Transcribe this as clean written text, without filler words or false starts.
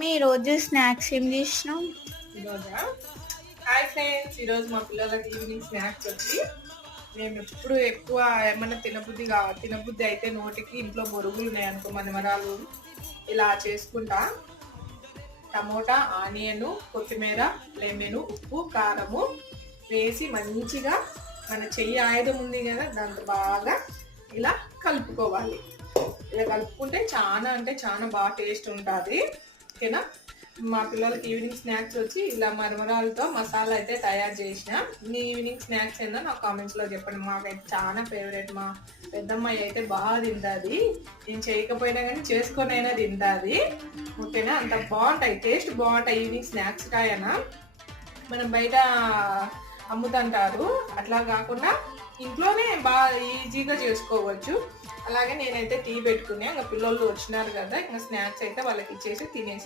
మీ రోజు స్నాక్స్ ఏం చేసినాం? ఈరోజా? హాయ్ ఫ్రెండ్స్, ఈరోజు మా పిల్లలకి ఈవినింగ్ స్నాక్స్ వచ్చి మేము ఎప్పుడు ఎక్కువ ఏమన్నా తినబుద్ధి అయితే నోటికి ఇంట్లో బొరుగులు ఉన్నాయనుకో మనమరాలు ఇలా చేసుకుంటా. టమోటా, ఆనియన్, కొత్తిమీర, లెమన్, ఉప్పు, కారము వేసి మంచిగా మన చెయ్యి ఆయుధం ఉంది కదా దాంతో బాగా ఇలా కలుపుకోవాలి. ఇలా కలుపుకుంటే చాలా అంటే చాలా బాగా టేస్ట్ ఉంటుంది. ఓకేనా? మా పిల్లలకి ఈవినింగ్ స్నాక్స్ వచ్చి ఇలా మరమరాలతో మసాలా అయితే తయారు చేసిన. మీ ఈవినింగ్ స్నాక్స్ ఏందో నాకు కామెంట్స్లో చెప్పండి. మాకైతే చాలా ఫేవరెట్. మా పెద్దమ్మాయి అయితే బాగా తింటుంది. నేను చేయకపోయినా కానీ చేసుకొని అయినా తింటుంది. ఓకేనా? అంత బాగుంటాయి, టేస్ట్ బాగుంటాయి ఈవినింగ్ స్నాక్స్ కాయనా. మనం బయట అమ్ముతుంటారు, అట్లా కాకుండా ఇంట్లోనే బాగా ఈజీగా చేసుకోవచ్చు. అలాగే నేనైతే టీ పెట్టుకునే ఇంకా పిల్లలు వచ్చినారు కదా, ఇంకా స్నాక్స్ అయితే వాళ్ళకి ఇచ్చేసి తినేసి